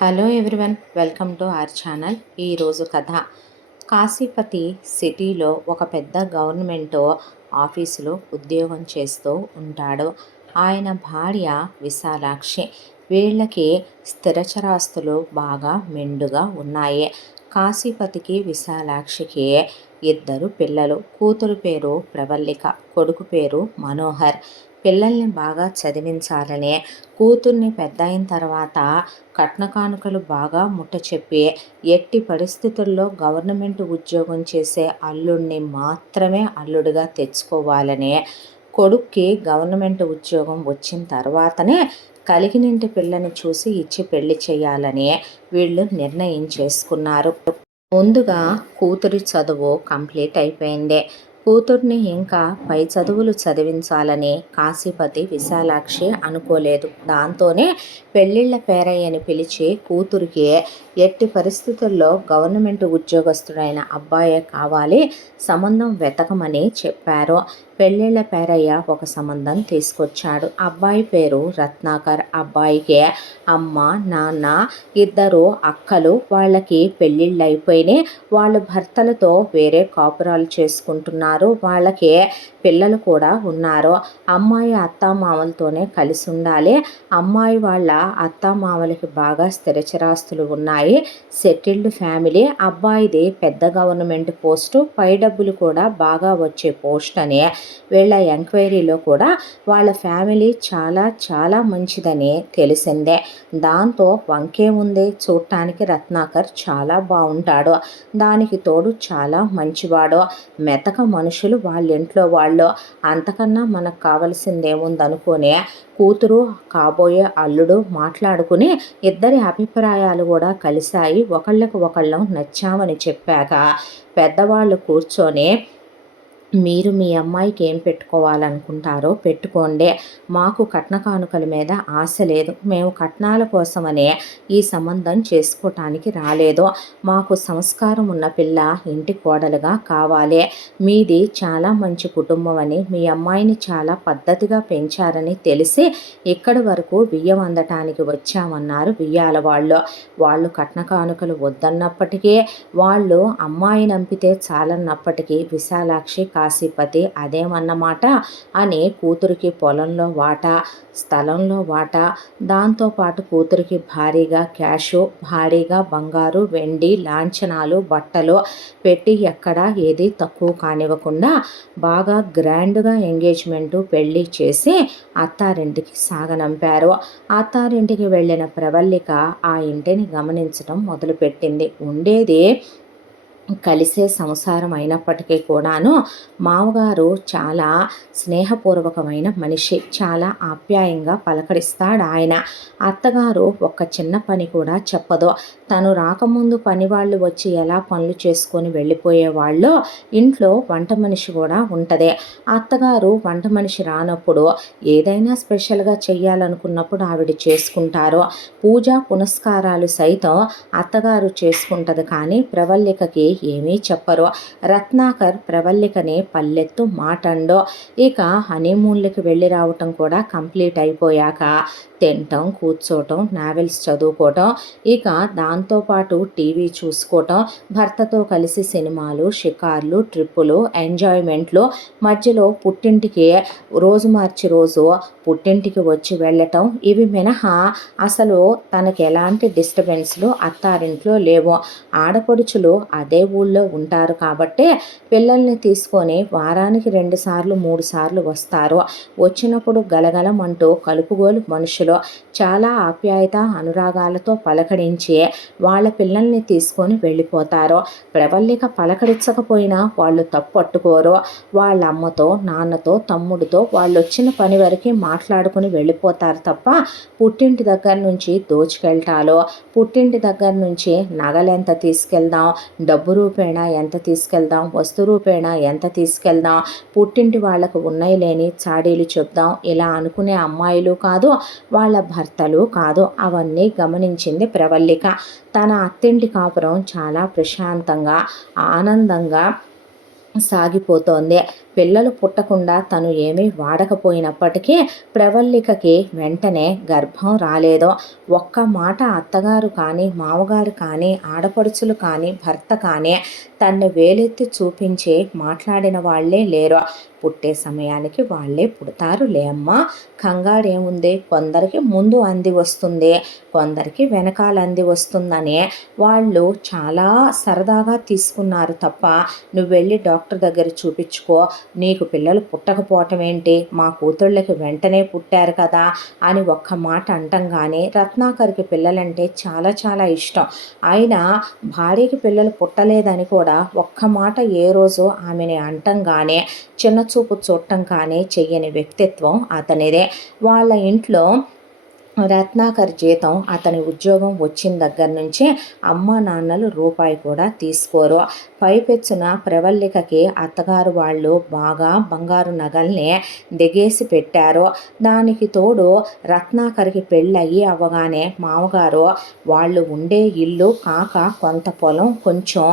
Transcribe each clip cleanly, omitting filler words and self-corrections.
Hello everyone, welcome to our channel. ఈరోజు కథ. కాశీపతి సిటీలో ఒక పెద్ద గవర్నమెంట్ ఆఫీసులో ఉద్యోగం చేస్తూ ఉంటాడు. ఆయన భార్య విశాలాక్షి. వీళ్ళకి స్థిరచరాస్తులు బాగా మెండుగా ఉన్నాయి. కాశీపతికి విశాలాక్షికి ఇద్దరు పిల్లలు. కూతురు పేరు ప్రవల్లిక, కొడుకు పేరు మనోహర్. పిల్లల్ని బాగా చదివించాలని, కూతుర్ని పెద్ద అయిన తర్వాత కట్న కానుకలు బాగా ముట్టచెప్పి ఎట్టి పరిస్థితుల్లో గవర్నమెంట్ ఉద్యోగం చేసే అల్లుడిని మాత్రమే అల్లుడిగా తెచ్చుకోవాలని, కొడుక్కి గవర్నమెంట్ ఉద్యోగం వచ్చిన తర్వాతనే కలిగినింటి పిల్లని చూసి ఇచ్చి పెళ్లి చేయాలని వీళ్ళు నిర్ణయం చేసుకున్నారు. ముందుగా కూతురి చదువు కంప్లీట్ అయిపోయింది. కూతుర్ని ఇంకా పై చదువులు చదివించాలని కాశీపతి విశాలాక్షి అనుకోలేదు. దాంతోనే పెళ్ళిళ్ళ పేరయ్యని పిలిచి కూతురికి ఎట్టి పరిస్థితుల్లో గవర్నమెంట్ ఉద్యోగస్తుడైన అబ్బాయే కావాలి, సంబంధం వెతకమని చెప్పారు. పెళ్ళిళ్ళ పేరయ్య ఒక సంబంధం తీసుకొచ్చాడు. అబ్బాయి పేరు రత్నాకర్. అబ్బాయికి అమ్మ, నాన్న, ఇద్దరు అక్కలు. వాళ్ళకి పెళ్ళిళ్ళు అయిపోయినాయి. వాళ్ళు భర్తలతో వేరే కాపురాలు చేసుకుంటున్నారు. వాళ్ళకి పిల్లలు కూడా ఉన్నారు. అమ్మాయి అత్తామామలతోనే కలిసి ఉండాలి. అమ్మాయి వాళ్ళ అత్తామామలకి బాగా స్థిరచరాస్తులు ఉన్నాయి. Settled family. అబ్బాయిది పెద్ద గవర్నమెంట్ పోస్టు, పై డబ్బులు కూడా బాగా వచ్చే పోస్ట్ అని వీళ్ళ ఎంక్వైరీలో కూడా వాళ్ళ ఫ్యామిలీ చాలా చాలా మంచిదని తెలిసిందే. దాంతో వంకే ఉంది, చూడటానికి రత్నాకర్ చాలా బాగుంటాడు. దానికి తోడు చాలా మంచివాడు. మెతక మనుషులు వాళ్ళ ఇంట్లో వాళ్ళు. అంతకన్నా మనకు కావలసిందేముందనుకునే కూతురు కాబోయే అల్లుడు మాట్లాడుకుని ఇద్దరి అభిప్రాయాలు కూడా కలిశాయి. ఒకళ్ళకు ఒకళ్ళం నచ్చామని చెప్పాక పెద్దవాళ్ళు కూర్చొని, మీరు మీ అమ్మాయికి ఏం పెట్టుకోవాలనుకుంటారో పెట్టుకోండి, మాకు కట్న కానుకల మీద ఆశ లేదు, మేము కట్నాల కోసమనే ఈ సంబంధం చేసుకోవటానికి రాలేదు, మాకు సంస్కారం ఉన్న పిల్ల ఇంటి కోడలుగా కావాలి, మీది చాలా మంచి కుటుంబం అని, మీ అమ్మాయిని చాలా పద్ధతిగా పెంచారని తెలిసి ఇక్కడి వరకు బియ్యం అందటానికి వచ్చామన్నారు బియ్యాల వాళ్ళు. వాళ్ళు కట్న కానుకలు వద్దన్నప్పటికీ, వాళ్ళు అమ్మాయిని నంపితే చాలన్నప్పటికీ విశాలాక్షి కాశీపతి అదేమన్నమాట అని కూతురికి పొలంలో వాటా, స్థలంలో వాటా, దాంతోపాటు కూతురికి భారీగా క్యాషు, భారీగా బంగారు, వెండి, లాంఛనాలు, బట్టలు పెట్టి ఎక్కడా ఏది తక్కువ కానివ్వకుండా బాగా గ్రాండ్గా ఎంగేజ్మెంటు పెళ్ళి చేసి అత్తారింటికి సాగనంపారు. అత్తారింటికి వెళ్ళిన ప్రవల్లిక ఆ ఇంటిని గమనించడం మొదలుపెట్టింది. ఉండేది కలిసే సంసారం అయినప్పటికీ కూడాను మామగారు చాలా స్నేహపూర్వకమైన మనిషి, చాలా ఆప్యాయంగా పలకరిస్తాడు ఆయన. అత్తగారు ఒక్క చిన్న పని కూడా చెప్పదు. తను రాకముందు పని వాళ్ళు వచ్చి ఎలా పనులు చేసుకొని వెళ్ళిపోయేవాళ్ళో ఇంట్లో వంట మనిషి కూడా ఉంటుంది. అత్తగారు వంట మనిషి రానప్పుడు ఏదైనా స్పెషల్గా చెయ్యాలనుకున్నప్పుడు ఆవిడ చేసుకుంటారు. పూజా పునస్కారాలు సైతం అత్తగారు చేసుకుంటుంది. కానీ ప్రవల్లికకి ఏమీ చెప్పరు. రత్నాకర్ ప్రవల్లికని పల్లెత్తు మాటండో. ఇక హనీమూన్లకి వెళ్ళి రావటం కూడా కంప్లీట్ అయిపోయాక తినటం, కూర్చోవటం, నావెల్స్ చదువుకోవటం, ఇక దాంతోపాటు టీవీ చూసుకోవటం, భర్తతో కలిసి సినిమాలు, షికార్లు, ట్రిప్పులు, ఎంజాయ్మెంట్లు, మధ్యలో పుట్టింటికి రోజు మార్చి రోజు పుట్టింటికి వచ్చి వెళ్ళటం, ఇవి మినహా అసలు తనకి ఎలాంటి డిస్టర్బెన్స్లు అత్తారింట్లో లేవు. ఆడపడుచులు అదే ఊళ్ళో ఉంటారు కాబట్టి పిల్లల్ని తీసుకొని వారానికి 2 సార్లు 3 సార్లు వస్తారు. వచ్చినప్పుడు గలగలం అంటూ కలుపుగోలు మనుషులు చాలా ఆప్యాయత అనురాగాలతో పలకరించి వాళ్ళ పిల్లల్ని తీసుకొని వెళ్ళిపోతారు. ప్రవల్లిక పలకరించకపోయినా వాళ్ళు తప్పట్టుకోరు. వాళ్ళ అమ్మతో, నాన్నతో, తమ్ముడితో వాళ్ళు వచ్చిన పని వరకు మాట్లాడుకుని వెళ్ళిపోతారు తప్ప పుట్టింటి దగ్గర నుంచి దోచుకెళ్ళటాలో, పుట్టింటి దగ్గర నుంచి నగలు ఎంత తీసుకెళ్దాం, డబ్బు రూపేణా ఎంత తీసుకెళ్దాం, వస్తు రూపేణా ఎంత తీసుకెళ్దాం, పుట్టింటి వాళ్లకు ఉన్నాయి లేని చాడీలు చెప్దాం, ఇలా అనుకునే అమ్మాయిలు కాదు, వాళ్ళ భర్తలు కాదు. అవన్నీ గమనించింది ప్రవల్లిక. తన అత్తింటి కాపురం చాలా ప్రశాంతంగా, ఆనందంగా సాగిపోతోంది. పిల్లలు పుట్టకుండా తను ఏమీ వాడకపోయినప్పటికీ ప్రవల్లికకి వెంటనే గర్భం రాలేదు. ఒక్క మాట అత్తగారు కానీ, మామగారు కానీ, ఆడపడుచులు కానీ, భర్త కానీ తన్ని వేలెత్తి చూపించి మాట్లాడిన వాళ్ళే లేరు. పుట్టే సమయానికి వాళ్ళే పుడతారు లేమ్మా, కంగారేముంది, కొందరికి ముందు అంది వస్తుంది, కొందరికి వెనకాల అంది వస్తుందని వాళ్ళు చాలా సరదాగా తీసుకున్నారు తప్ప నువ్వు వెళ్ళి డాక్టర్ దగ్గర చూపించుకో, నీకు పిల్లలు పుట్టకపోవటం ఏంటి, మా కూతుళ్ళకి వెంటనే పుట్టారు కదా అని ఒక్క మాట అంటంగానే రత్నాకర్కి పిల్లలంటే చాలా చాలా ఇష్టం. ఆయన భార్యకి పిల్లలు పుట్టలేదని కూడా ఒక్క మాట ఏ రోజు ఆమెని అంటంగానే చిన్నచూపు చూడటం కానీ చెయ్యని వ్యక్తిత్వం అతనిదే. వాళ్ళ ఇంట్లో రత్నాకర్ జీతం అతని ఉద్యోగం వచ్చిన దగ్గర నుంచి అమ్మ నాన్నలు రూపాయి కూడా తీసుకోరు. పైపెచ్చున ప్రవల్లికకి అత్తగారు వాళ్ళు బాగా బంగారు నగల్ని దిగేసి పెట్టారు. దానికి తోడు రత్నాకర్కి పెళ్ళయి అవ్వగానే మామగారు వాళ్ళు ఉండే ఇల్లు కాక కొంత పొలం కొంచెం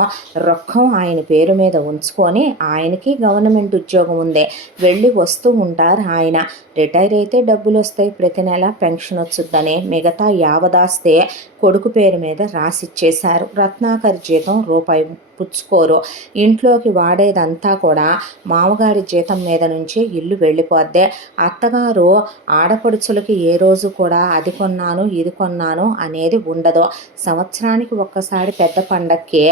రొక్కం ఆయన పేరు మీద ఉంచుకొని, ఆయనకి గవర్నమెంట్ ఉద్యోగం ఉంది, వెళ్ళి వస్తూ ఉంటారు. ఆయన రిటైర్ అయితే డబ్బులు వస్తాయి, ప్రతి నెల పెన్షన్ వచ్చుద్దని మిగతా యావదాస్తే కొడుకు పేరు మీద రాసిచ్చేశారు. రత్నాకర్ జీతం రూపాయి పుచ్చుకోరు. ఇంట్లోకి వాడేదంతా కూడా మామగారి జీతం మీద నుంచి ఇల్లు వెళ్ళిపోద్దే. అత్తగారు ఆడపడుచులకి ఏ రోజు కూడా అది కొన్నాను ఇది కొన్నాను అనేది ఉండదు. సంవత్సరానికి ఒక్కసారి పెద్ద పండక్కి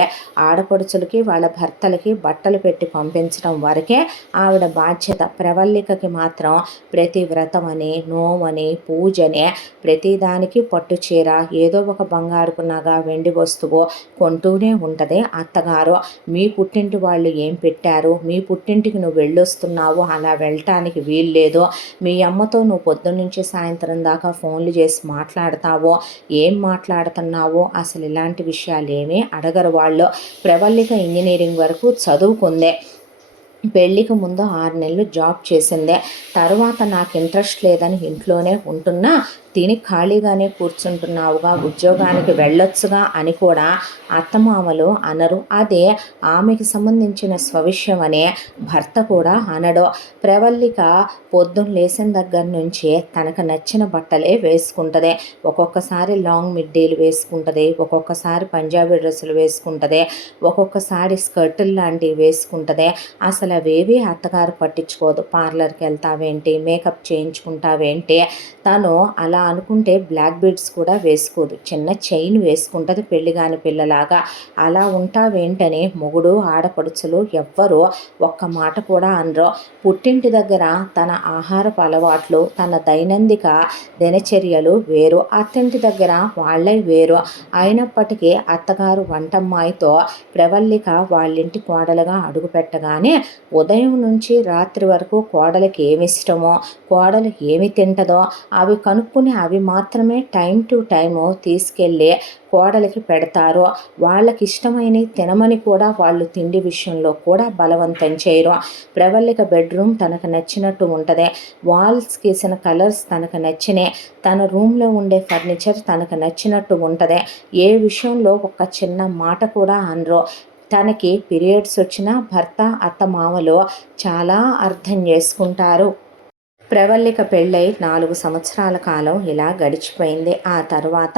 ఆడపడుచులకి వాళ్ళ భర్తలకి బట్టలు పెట్టి పంపించడం వరకే ఆవిడ బాధ్యత. ప్రవల్లికకి మాత్రం ప్రతి వ్రతం అని, నోమని, పూజని, ప్రతిదానికి పట్టు చీర, ఏదో ఒక బంగారుపు నగ, వెండి వస్తువు కొంటూనే ఉంటుంది అత్తగారు. మీ పుట్టింటి వాళ్ళు ఏం పెట్టారు, మీ పుట్టింటికి నువ్వు వెళ్ళొస్తున్నావు, అలా వెళ్ళటానికి వీల్లేదు, మీ అమ్మతో నువ్వు పొద్దున్నుంచి సాయంత్రం దాకా ఫోన్లు చేసి మాట్లాడతావో, ఏం మాట్లాడుతున్నావో అసలు ఇలాంటి విషయాలు ఏమీ అడగరు వాళ్ళు. ప్రవల్లిక ఇంజనీరింగ్ వరకు చదువుకుందే. పెళ్ళికి ముందు 6 నెలలు జాబ్ చేసిందే. తర్వాత నాకు ఇంట్రెస్ట్ లేదని ఇంట్లోనే ఉంటున్నా, తిని ఖాళీగానే కూర్చుంటున్నావుగా, ఉద్యోగానికి వెళ్ళొచ్చుగా అని కూడా అత్తమామలు అనరు. అదే ఆమెకి సంబంధించిన స్వవిషయం అనే భర్త కూడా అనడు. ప్రవల్లిక పొద్దున్న లేచిన దగ్గర నుంచి తనకు నచ్చిన బట్టలే వేసుకుంటుంది. ఒక్కొక్కసారి లాంగ్ మిడ్డీలు వేసుకుంటుంది, ఒక్కొక్కసారి పంజాబీ డ్రెస్సులు వేసుకుంటుంది, ఒక్కొక్కసారి స్కర్టులు లాంటివి వేసుకుంటుంది. అసలు అవేవి అత్తగారు పట్టించుకోదు. పార్లర్కి వెళ్తావేంటి, మేకప్ చేయించుకుంటావేంటి, తను అలా అనుకుంటే బ్లాక్ బీడ్స్ కూడా వేసుకోదు, చిన్న చైన్ వేసుకుంటుంది పెళ్లి కాని పిల్లలాగా. అలా ఉంటావేంటని మొగుడు ఆడపడుచులు ఎవ్వరూ ఒక్క మాట కూడా అనరు. పుట్టింటి దగ్గర తన ఆహారపు అలవాట్లు, తన దైనందిక దినచర్యలు వేరు, అత్తింటి దగ్గర వాళ్ళే వేరు. అయినప్పటికీ అత్తగారు వంటమ్మాయితో ప్రవల్లిక వాళ్ళింటి కోడలుగా అడుగు పెట్టగానే ఉదయం నుంచి రాత్రి వరకు కోడలికి ఏమి ఇష్టమో, కోడలు ఏమి తింటదో అవి కనుక్కుని అవి మాత్రమే టైం టు టైము తీసుకెళ్ళి కోడలికి పెడతారు. వాళ్ళకి ఇష్టమైనవి తినమని కూడా వాళ్ళు తిండి విషయంలో కూడా బలవంతం చేయరు. ప్రవల్లిక బెడ్రూమ్ తనకు నచ్చినట్టు ఉంటుంది, వాల్స్కి వేసిన కలర్స్ తనకు నచ్చినే, తన రూమ్లో ఉండే ఫర్నిచర్ తనకు నచ్చినట్టు ఉంటుంది. ఏ విషయంలో ఒక చిన్న మాట కూడా అనరు. తనకి పీరియడ్స్ వచ్చినా భర్త అత్తమామలు చాలా అర్థం చేసుకుంటారు. ప్రవల్లిక పెళ్ళై 4 సంవత్సరాల కాలం ఇలా గడిచిపోయింది. ఆ తర్వాత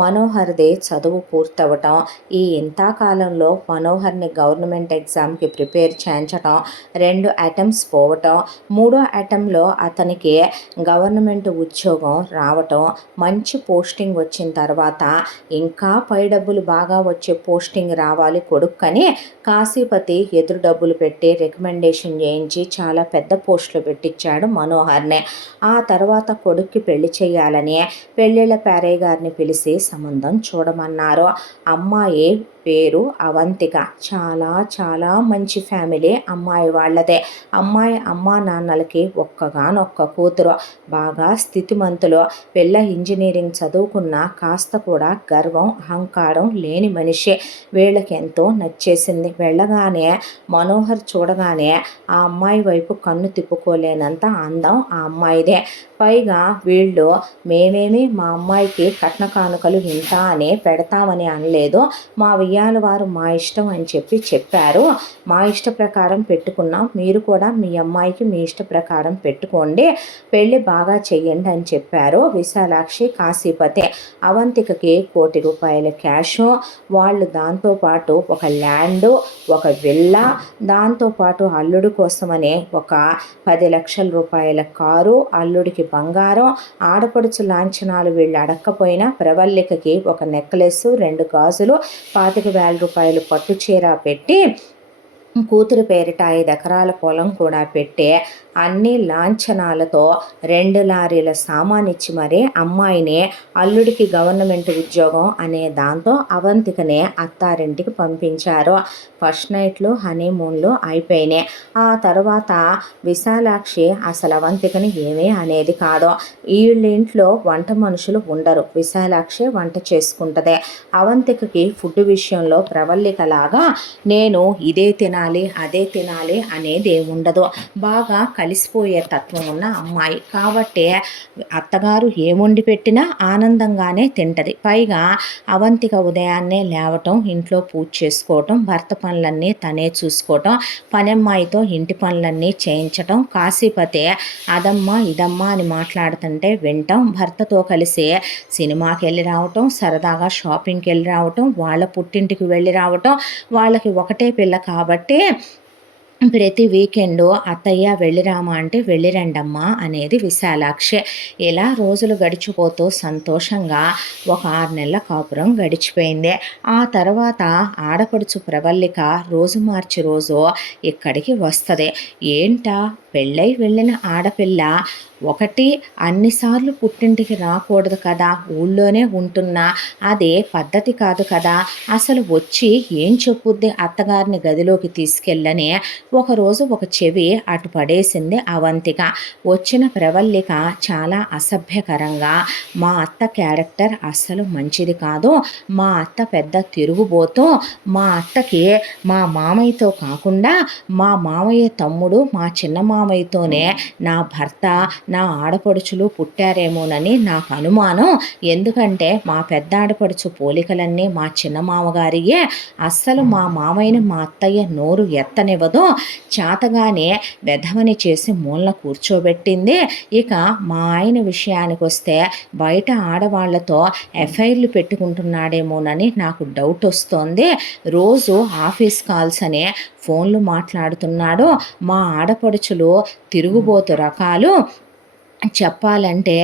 మనోహర్ది చదువు పూర్తవటం, ఈ ఇంతకాలంలో మనోహర్ని గవర్నమెంట్ ఎగ్జామ్కి ప్రిపేర్ చేయించటం, 2 అటెంప్ట్స్ పోవటం, 3వ అటెంప్ట్లో అతనికి గవర్నమెంట్ ఉద్యోగం రావటం, మంచి పోస్టింగ్ వచ్చిన తర్వాత ఇంకా పై డబ్బులు బాగా వచ్చే పోస్టింగ్ రావాలి కొడుక్కని కాశీపతి ఎదురు డబ్బులు పెట్టి రికమెండేషన్ చేయించి చాలా పెద్ద పోస్టులు పెట్టించాడు మనోహర్ని. ఆ తర్వాత కొడుక్కి పెళ్లి చేయాలని పెళ్ళిళ్ళ పేరయ్య గారిని పిలిచి సంబంధం చూడమన్నారు. అమ్మాయి పేరు అవంతిక. చాలా చాలా మంచి ఫ్యామిలీ అమ్మాయి వాళ్ళదే. అమ్మాయి అమ్మా నాన్నలకి ఒక్కగానొక్క కూతురు, బాగా స్థితిమంతులు. పిల్ల ఇంజనీరింగ్ చదువుకున్న కాస్త కూడా గర్వం అహంకారం లేని మనిషి. వీళ్ళకి ఎంతో నచ్చేసింది. వెళ్ళగానే మనోహర్ చూడగానే ఆ అమ్మాయి వైపు కన్ను తిప్పుకోలేనంత అందం ఆ అమ్మాయిదే. పైగా వీళ్ళు మేమేమి మా అమ్మాయికి కట్న కానుకలు ఇంత అని పెడతామని అనలేదు, మా కయ్యాల వారు మా ఇష్టం అని చెప్పారు. మా ఇష్ట ప్రకారం పెట్టుకున్నాం, మీరు కూడా మీ అమ్మాయికి మీ ఇష్ట ప్రకారం పెట్టుకోండి, పెళ్ళి బాగా చెయ్యండి అని చెప్పారు విశాలాక్షి కాశీపతి. అవంతికకి ₹1,00,00,000 క్యాషు, వాళ్ళు దాంతోపాటు ఒక ల్యాండు, ఒక విల్లా, దాంతోపాటు అల్లుడి కోసమని ఒక ₹10,00,000 కారు, అల్లుడికి బంగారం, ఆడపడుచు లాంఛనాలు వీళ్ళు అడక్కపోయినా ప్రవల్లికకి ఒక నెక్లెస్, 2 గాజులు, ₹25,000 పట్టు చీర పెట్టి, కూతురు పేరిట 5 ఎకరాల పొలం కూడా పెట్టే అన్ని లాంఛనాలతో 2 లారీల సామానిచ్చి మరీ అమ్మాయిని అల్లుడికి గవర్నమెంట్ ఉద్యోగం అనే దాంతో అవంతికనే అత్తారింటికి పంపించారు. ఫస్ట్ నైట్లు, హనీమూన్లు అయిపోయినాయి. ఆ తర్వాత విశాలాక్షి అసలు అవంతికని ఏమీ అనేది కాదు. వీళ్ళ ఇంట్లో వంట మనుషులు ఉండరు, విశాలాక్షి వంట చేసుకుంటుంది. అవంతికకి ఫుడ్ విషయంలో ప్రవల్లికలాగా నేను ఇదే తినాలి అదే తినాలి అనేది ఏముండదు. బాగా కలిసిపోయే తత్వం ఉన్న అమ్మాయి కాబట్టి అత్తగారు ఏముండి పెట్టినా ఆనందంగానే తింటది. పైగా అవంతిక ఉదయాన్నే లేవటం, ఇంట్లో పూజ చేసుకోవటం, భర్త పనులన్నీ తనే చూసుకోవటం, పనమ్మాయితో ఇంటి పనులన్నీ చేయించటం, కాశీపతి అదమ్మా ఇదమ్మా అని మాట్లాడుతుంటే వింటాం, భర్తతో కలిసి సినిమాకి వెళ్ళి రావటం, సరదాగా షాపింగ్కి వెళ్ళి రావటం, వాళ్ళ పుట్టింటికి వెళ్ళి రావటం, వాళ్ళకి ఒకటే పిల్ల కాబట్టి ప్రతి వీకెండు అత్తయ్య వెళ్ళిరామా అంటే వెళ్ళిరండమ్మా అనేది విశాలాక్షి. ఇలా రోజులు గడిచిపోతూ సంతోషంగా ఒక 6 నెలల కాపురం గడిచిపోయింది. ఆ తర్వాత ఆడపడుచు ప్రవల్లిక రోజు మార్చి రోజు ఇక్కడికి వస్తుంది. ఏంటా పెళ్ళై వెళ్ళిన ఆడపిల్ల ఒకటి అన్నిసార్లు పుట్టింటికి రాకూడదు కదా, ఊళ్ళోనే ఉంటున్నా అదే పద్ధతి కాదు కదా, అసలు వచ్చి ఏం చెప్పుద్ది అత్తగారిని గదిలోకి తీసుకెళ్ళని ఒకరోజు ఒక చెవి అటు పడేసింది అవంతిక. వచ్చిన ప్రవల్లిక చాలా అసభ్యకరంగా, మా అత్త క్యారెక్టర్ అస్సలు మంచిది కాదు, మా అత్త పెద్ద తిరుగుబోతూ, మా అత్తకి మా మామయ్యతో కాకుండా మా మామయ్య తమ్ముడు మా చిన్న మామయ్యతోనే నా భర్త నా ఆడపడుచులు పుట్టారేమోనని నాకు అనుమానం, ఎందుకంటే మా పెద్ద ఆడపడుచు పోలికలన్నీ మా చిన్న మామగారియే, అస్సలు మా మామయ్యని మా అత్తయ్య నోరు ఎత్తనివ్వదు, చేతగానే వెధవని చేసి మూలన కూర్చోబెట్టింది. ఇక మా ఆయన విషయానికి వస్తే బయట ఆడవాళ్లతో ఎఫ్ఐఆర్లు పెట్టుకుంటున్నాడేమోనని నాకు డౌట్ వస్తోంది, రోజు ఆఫీస్ కాల్స్ అనే ఫోన్లు మాట్లాడుతున్నాడు, మా ఆడపడుచులు తిరుగుబోతు రకాలు, చెప్పాలంటే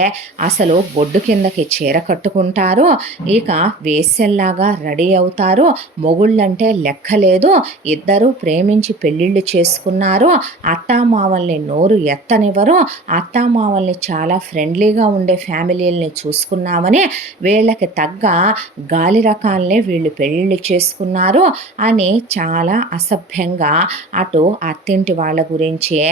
అసలు బొడ్డు కిందకి చీర కట్టుకుంటారు, ఇక వేశ్యల్లాగా రెడీ అవుతారు, మొగుళ్ళంటే లెక్కలేదు, ఇద్దరు ప్రేమించి పెళ్ళిళ్ళు చేసుకున్నారు, అత్తామావల్ని నోరు ఎత్తనివ్వరు, అత్తామావల్ని చాలా ఫ్రెండ్లీగా ఉండే ఫ్యామిలీల్ని చూసుకున్నామని వీళ్ళకి తగ్గ గాలి రకాలనే వీళ్ళు పెళ్ళిళ్ళు చేసుకున్నారు అని చాలా అసభ్యంగా అటు అత్తింటి వాళ్ళ గురించే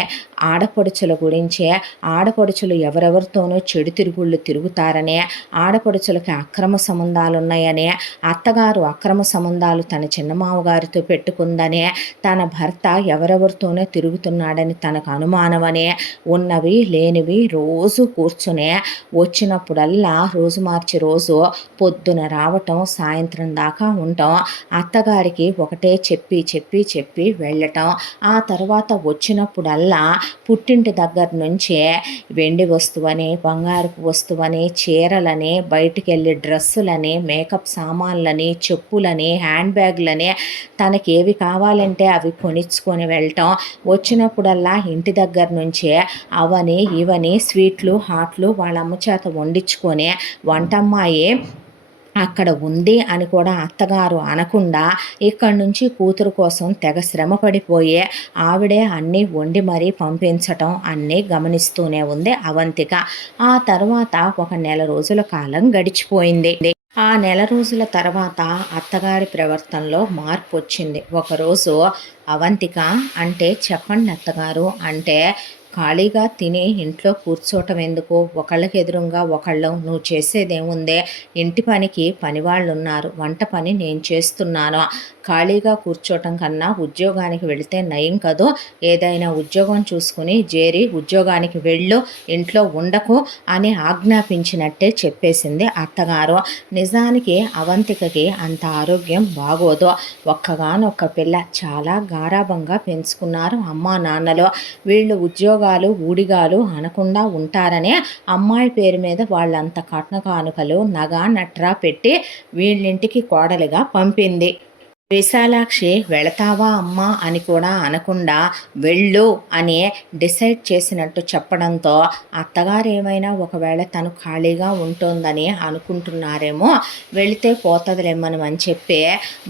ఆడపడుచుల గురించే, ఆడపడుచులు ఎవరెవరితోనో చెడు తిరుగుళ్ళు తిరుగుతారనే, ఆడపడుచులకి అక్రమ సంబంధాలు ఉన్నాయనే, అత్తగారు అక్రమ సంబంధాలు తన చిన్నమామగారితో పెట్టుకుందనే, తన భర్త ఎవరెవరితోనో తిరుగుతున్నాడని తనకు అనుమానమనే, ఉన్నవి లేనివి రోజు కూర్చునే, వచ్చినప్పుడల్లా రోజు మార్చి రోజు పొద్దున రావటం, సాయంత్రం దాకా ఉండటం, అత్తగారికి ఒకటే చెప్పి చెప్పి చెప్పి వెళ్ళటం, ఆ తర్వాత వచ్చినప్పుడల్లా పుట్టింటి దగ్గర నుంచే వెండి వస్తువని, బంగారపు వస్తువని, చీరలని, బయటికి వెళ్ళి డ్రెస్సులని, మేకప్ సామాన్లని, చెప్పులని, హ్యాండ్ బ్యాగ్లని, తనకేవి కావాలంటే అవి కొనిచ్చుకొని వెళ్ళటం, వచ్చినప్పుడల్లా ఇంటి దగ్గర నుంచే అవని ఇవని స్వీట్లు హాట్లు వాళ్ళ అమ్మ చేత వండించుకొని వంటమ్మాయి అక్కడ ఉంది అని కూడా అత్తగారు అనకుండా ఇక్కడి నుంచి కూతురు కోసం తెగ శ్రమ పడిపోయే ఆవిడే అన్నీ వండి మరీ పంపించటం అన్నీ గమనిస్తూనే ఉంది అవంతిక. ఆ తర్వాత ఒక నెల రోజుల కాలం గడిచిపోయింది. ఆ నెల రోజుల తర్వాత అత్తగారి ప్రవర్తనలో మార్పు వచ్చింది. ఒకరోజు అవంతిక అంటే చెప్పండి అత్తగారు అంటే, ఖాళీగా తిని ఇంట్లో కూర్చోవటం ఎందుకు, ఒకళ్ళకి ఎదురుగా ఒకళ్ళం, నువ్వు చేసేదేముందే, ఇంటి పనికి పనివాళ్ళు ఉన్నారు, వంట పని నేను చేస్తున్నాను, ఖాళీగా కూర్చోటం కన్నా ఉద్యోగానికి వెళితే నయం కదూ, ఏదైనా ఉద్యోగం చూసుకుని చేరి ఉద్యోగానికి వెళ్ళు, ఇంట్లో ఉండకు అని ఆజ్ఞాపించినట్టే చెప్పేసింది అత్తగారు. నిజానికి అవంతికకి అంత ఆరోగ్యం బాగోదు. ఒక్కగానొక్క పిల్ల, చాలా గారాబంగా పెంచుకున్నారు అమ్మా నాన్నలు. వీళ్ళు ఉద్యోగాలు ఊడిగాలు అనకుండా ఉంటారనే అమ్మాయి పేరు మీద వాళ్ళంత కట్న కానుకలు నగ నట్రా పెట్టి వీళ్ళింటికి కోడలిగా పంపింది. విశాలాక్షి వెళతావా అమ్మా అని కూడా అనకుండా వెళ్ళు అని డిసైడ్ చేసినట్టు చెప్పడంతో అత్తగారు ఏమైనా ఒకవేళ తను ఖాళీగా ఉంటుందని అనుకుంటున్నారేమో, వెళితే పోతుందిలేమ్మని చెప్పి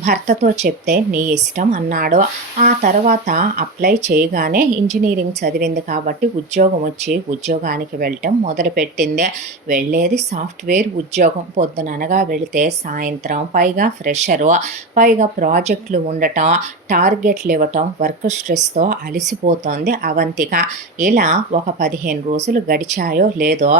భర్తతో చెప్తే నీ ఇష్టం అన్నాడు. ఆ తర్వాత అప్లై చేయగానే ఇంజనీరింగ్ చదివింది కాబట్టి ఉద్యోగం వచ్చి ఉద్యోగానికి వెళ్ళటం మొదలుపెట్టింది. వెళ్ళేది సాఫ్ట్వేర్ ఉద్యోగం. పొద్దుననగా వెళితే సాయంత్రం, పైగా ఫ్రెషరు, పైగా ప్రాజెక్టులు ఉండటం, టార్గెట్లు ఇవ్వటం, వర్క్ స్ట్రెస్తో అలసిపోతోంది అవంతిక. ఇలా ఒక 15 రోజులు గడిచాయో లేదో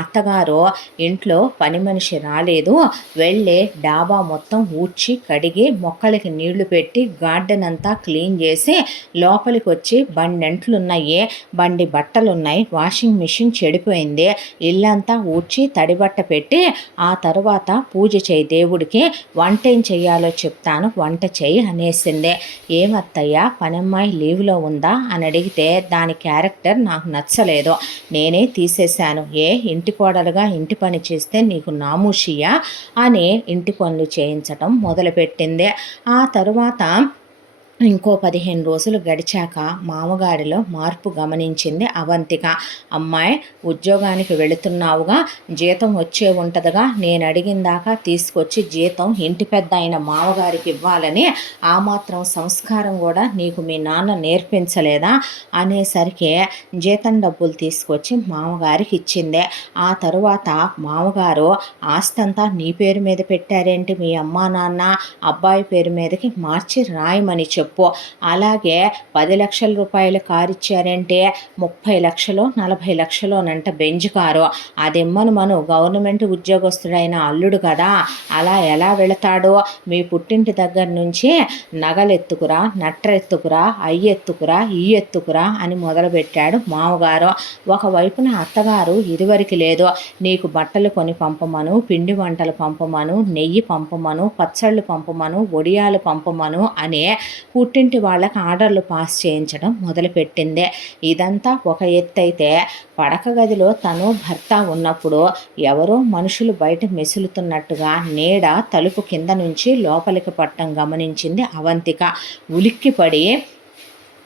అత్తగారు ఇంట్లో పని మనిషి రాలేదు, వెళ్ళి డాబా మొత్తం ఊడ్చి కడిగి మొక్కలకి నీళ్లు పెట్టి గార్డెన్ అంతా క్లీన్ చేసి లోపలికి వచ్చి బండెంట్లున్నాయి, బండి బట్టలున్నాయి, వాషింగ్ మిషన్ చెడిపోయింది, ఇల్లంతా ఊడ్చి తడిబట్ట పెట్టి ఆ తరువాత పూజ చేయి దేవుడికి, వంట ఏం చెయ్యాలో చెప్తాను వంట చెయ్యి అనేసిందే. ఏమత్తయ్యా పనమ్మాయి లీవ్లో ఉందా అని అడిగితే దాని క్యారెక్టర్ నాకు నచ్చలేదు, నేనే తీసేశాను. ఇంటి కోడలుగా ఇంటి పని చేస్తే నీకు నామూషియా అని ఇంటి పనులు చేయించటం మొదలుపెట్టింది. ఆ తరువాత ఇంకో 15 రోజులు గడిచాక మామగారిలో మార్పు గమనించింది అవంతిక. అమ్మాయి ఉద్యోగానికి వెళుతున్నావుగా, జీతం వచ్చే ఉంటుందిగా, నేను అడిగిన దాకా తీసుకొచ్చి జీతం ఇంటి పెద్ద అయిన మామగారికి ఇవ్వాలని ఆ మాత్రం సంస్కారం కూడా నీకు మీ నాన్న నేర్పించలేదా అనేసరికి జీతం డబ్బులు తీసుకొచ్చి మామగారికి ఇచ్చిందే. ఆ తరువాత మామగారు ఆస్తంతా నీ పేరు మీద పెట్టారేంటి, మీ అమ్మా నాన్న అబ్బాయి పేరు మీదకి మార్చి రాయమని చెప్పు, అలాగే 10 లక్షల రూపాయల కారు ఇచ్చారంటే 30 లక్షలు 40 లక్షలోనంట బెంజ్ కారు, అదిమ్మను గవర్నమెంట్ ఉద్యోగస్తుడైన అల్లుడు కదా, అలా ఎలా వెళతాడో, మీ పుట్టింటి దగ్గర నుంచి నగలెత్తుకురా, నట్రెత్తుకురా, అయ్యెత్తుకురా, ఈ ఎత్తుకురా అని మొదలుపెట్టాడు మామగారు. ఒకవైపున అత్తగారు ఇదివరకు లేదు, నీకు బట్టలు కొని పంపమను, పిండి వంటలు పంపమను, నెయ్యి పంపమను, పచ్చళ్ళు పంపమను, వడియాలు పంపమను అని పుట్టింటి వాళ్ళకి ఆర్డర్లు పాస్ చేయించడం మొదలుపెట్టింది. ఇదంతా ఒక ఎత్తైతే పడక గదిలో తను భర్త ఉన్నప్పుడు ఎవరో మనుషులు బయట మెసులుతున్నట్టుగా నీడ తలుపు కింద నుంచి లోపలికి పట్టం గమనించింది అవంతిక. ఉలిక్కిపడి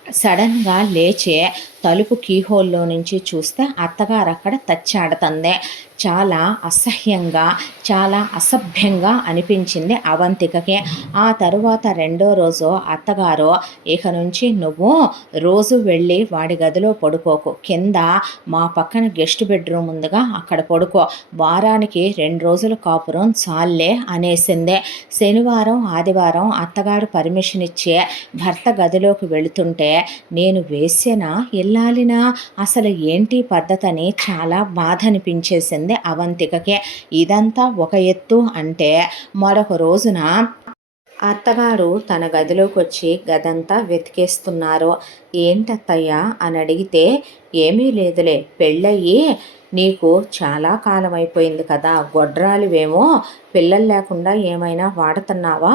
సడన్గా లేచే తలుపు కీహోల్లో నుంచి చూస్తే అత్తగారు అక్కడ తచ్చాడుతుంది. చాలా అసహ్యంగా, చాలా అసభ్యంగా అనిపించింది అవంతికకి. ఆ తరువాత రెండో రోజు అత్తగారు, ఇక నుంచి నువ్వు రోజు వెళ్ళి వాడి గదిలో పడుకోకు, కింద మా పక్కన గెస్ట్ బెడ్రూమ్ ఉందిగా అక్కడ పడుకో, వారానికి 2 రోజులు కాపురం చాలే అనేసిందే. శనివారం ఆదివారం అత్తగారు పర్మిషన్ ఇచ్చే భర్త గదిలోకి వెళుతుంటే నేను వేసేనా ఇల్లాలినా, అసలు ఏంటి పద్ధతని చాలా బాధ అనిపించేసింది అవంతికకే. ఇదంతా ఒక ఎత్తు అంటే మరొక రోజున అత్తగారు తన గదిలోకి వచ్చి గదంతా వెతికేస్తున్నారు. ఏంటత్తయ్యా అని అడిగితే, ఏమీ లేదులే, పెళ్ళయ్యి నీకు చాలా కాలం అయిపోయింది కదా, గొడ్రాలివేమో, పిల్లలు లేకుండా ఏమైనా వాడుతున్నావా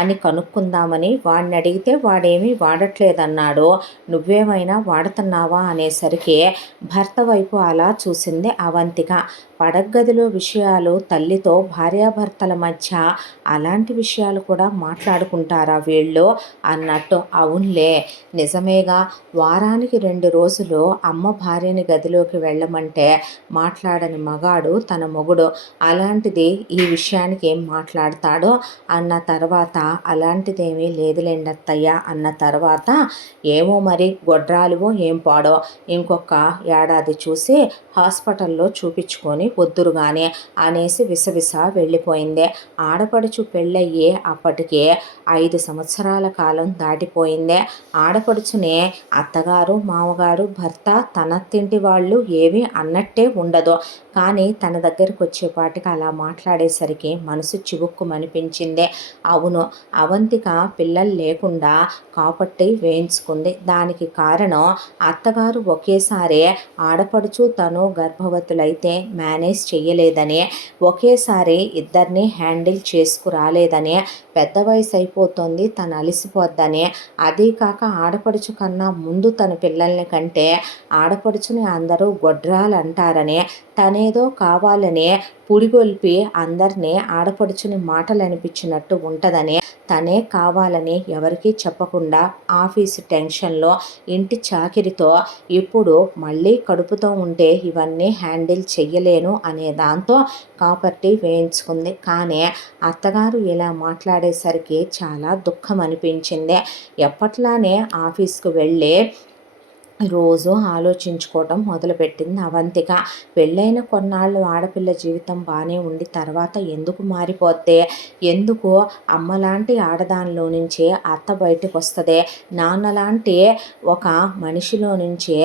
అని కనుక్కుందామని వాడిని అడిగితే వాడేమీ వాడట్లేదన్నాడు, నువ్వేమైనా వాడుతున్నావా అనేసరికి భర్త వైపు అలా చూసింది అవంతిక. పడగదిలో విషయాలు తల్లితో భార్యాభర్తల మధ్య అలాంటి విషయాలు కూడా మాట్లాడుకుంటారా వీళ్ళు అన్నట్టు. అవునులే నిజమేగా, వారానికి 2 రోజులు అమ్మ భార్యని గదిలోకి వెళ్ళమంటే మాట్లాడని మగాడు తన మొగుడు, అలాంటిది ఈ విషయానికి ఏం మాట్లాడతాడో అన్న తర్వాత, అలాంటిదేమీ లేదులేండి అత్తయ్య అన్న తర్వాత, ఏమో మరి గొడ్రాలువో ఏం పాడో, ఇంకొక ఏడాది చూసి హాస్పిటల్లో చూపించుకొని వద్దురుగానే అనేసి విసవిస వెళ్ళిపోయింది. ఆడపడుచు పెళ్ళయ్యి అప్పటికే 5 సంవత్సరాల కాలం దాటిపోయింది. ఆడపడుచునే అత్తగారు మామగారు భర్త తనత్తింటి వాళ్ళు ఏమీ అన్నట్టే ఉండదు. కానీ తన దగ్గరకు వచ్చేపాటికి అలా మాట్లాడేసరికి మనసు చివుక్కుమనిపించింది. అవును, అవంతిక పిల్లలు లేకుండా కాపట్టి వేయించుకుంది. దానికి కారణం అత్తగారు ఒకేసారి ఆడపడుచు తను గర్భవతులైతే మేనేజ్ చెయ్యలేదని, ఒకేసారి ఇద్దరిని హ్యాండిల్ చేసుకురాలేదని, పెద్ద వయసు అయిపోతుంది తను అలసిపోద్దని, అదీ కాక ఆడపడుచు కన్నా ముందు తన పిల్లల్ని కంటే ఆడపడుచుని అందరూ గొడ్రాలు అంటారని, తనేదో కావాలని పుడిగొల్పి అందరినీ ఆడపడుచుని మాటలు అనిపించినట్టు ఉంటుందని, తనే కావాలని ఎవరికీ చెప్పకుండా ఆఫీసు టెన్షన్లో ఇంటి చాకిరితో ఇప్పుడు మళ్ళీ కడుపుతో ఉంటే ఇవన్నీ హ్యాండిల్ చెయ్యలేను అనే దాంతో కాపర్టీ వేయించుకుంది. కానీ అత్తగారు ఇలా మాట్లాడేసరికి చాలా దుఃఖం అనిపించింది. ఎప్పట్లానే ఆఫీస్కు వెళ్ళి రోజు ఆలోచించుకోవటం మొదలుపెట్టింది అవంతిక. పెళ్ళైన కొన్నాళ్ళు ఆడపిల్ల జీవితం బాగానే ఉండి తర్వాత ఎందుకు మారిపోతే, ఎందుకు అమ్మలాంటి ఆడదానిలో నుంచే అత్త బయటకు వస్తుంది, నాన్నలాంటి ఒక మనిషిలో నుంచే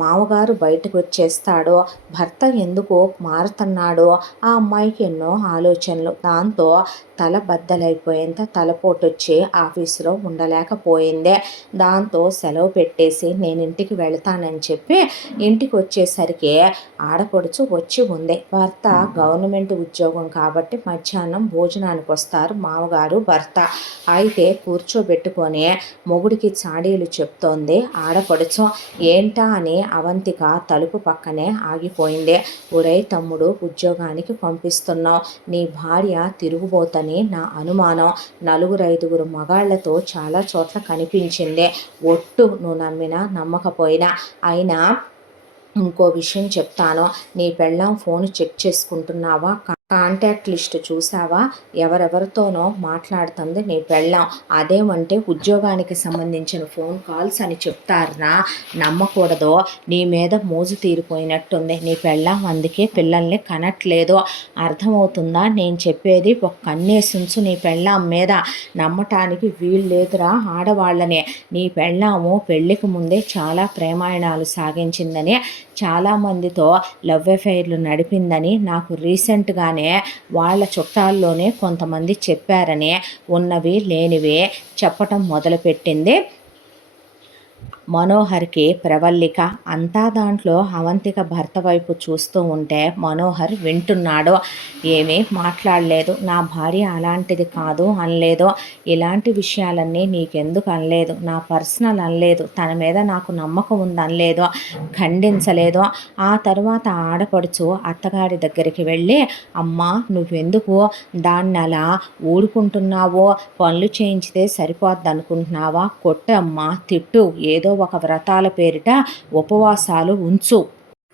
మామగారు బయటకు వచ్చేస్తాడు, భర్త ఎందుకు మారుతున్నాడో ఆ అమ్మాయికి ఎన్నో ఆలోచనలు. దాంతో తల బద్దలైపోయేంత తలపోటొచ్చి ఆఫీసులో ఉండలేకపోయింది. దాంతో సెలవు పెట్టేసి నేను ఇంటికి వెళతానని చెప్పి ఇంటికి వచ్చేసరికి ఆడపడుచు వచ్చి ఉంది. భర్త గవర్నమెంట్ ఉద్యోగం కాబట్టి మధ్యాహ్నం భోజనానికి వస్తారు మామగారు భర్త. అయితే కూర్చోబెట్టుకొని మొగుడికి చాడీలు చెప్తోంది ఆడపడుచు. ఏంటా అని అవంతిక తలుపు పక్కనే ఆగిపోయింది. ఒరే తమ్ముడు, ఉద్యోగానికి పంపిస్తున్నావు, నీ భార్య తిరుగుబోతని నా అనుమానం, 4-5 మగాళ్లతో చాలా చోట్ల కనిపించింది, ఒట్టు నువ్వు నమ్మినా నమ్మకపోయినా. అయినా ఇంకో విషయం చెప్తాను, నీ పెళ్ళాం ఫోన్ చెక్ చేసుకుంటున్నావా, కాంటాక్ట్ లిస్ట్ చూసావా, ఎవరెవరితోనో మాట్లాడుతుంది నీ పెళ్ళాం, అదేమంటే ఉద్యోగానికి సంబంధించిన ఫోన్ కాల్స్ అని చెప్తారా, నమ్మకూడదు, నీ మీద మోజు తీరిపోయినట్టుంది నీ పెళ్ళాం, అందుకే పిల్లల్ని కనట్లేదు, అర్థమవుతుందా నేను చెప్పేది, ఒక కన్నేసుంచు నీ పెళ్ళాం మీద, నమ్మటానికి వీలు లేదురా ఆడవాళ్ళని, నీ పెళ్ళాము పెళ్ళికి ముందే చాలా ప్రేమాయణాలు సాగించిందని, చాలామందితో లవ్ అఫైర్లు నడిపిందని నాకు రీసెంట్గానే వాళ్ళ చుట్టాల్లోనే కొంతమంది చెప్పారని, ఉన్నవి లేనివి చెప్పటం మొదలుపెట్టింది మనోహర్కి ప్రవల్లిక. అంతా దాంట్లో అవంతిక భర్త వైపు చూస్తూ ఉంటే మనోహర్ వింటున్నాడు. ఏమీ మాట్లాడలేదు. నా భార్య అలాంటిది కాదు అనలేదు, ఇలాంటి విషయాలన్నీ నీకెందుకు అనలేదు, నా పర్సనల్ అనలేదు, తన మీద నాకు నమ్మకం ఉందనలేదు, ఖండించలేదు. ఆ తర్వాత ఆడపడుచు అత్తగారి దగ్గరికి వెళ్ళి, అమ్మా నువ్వెందుకు దాన్ని అలా ఊడుకుంటున్నావో, పనులు చేయించితే సరిపోద్ది అనుకుంటున్నావా, కొట్టమ్మా, తిట్టు, ఏదో ఒక వ్రతాల పేరిట ఉపవాసాలు ఉంచు,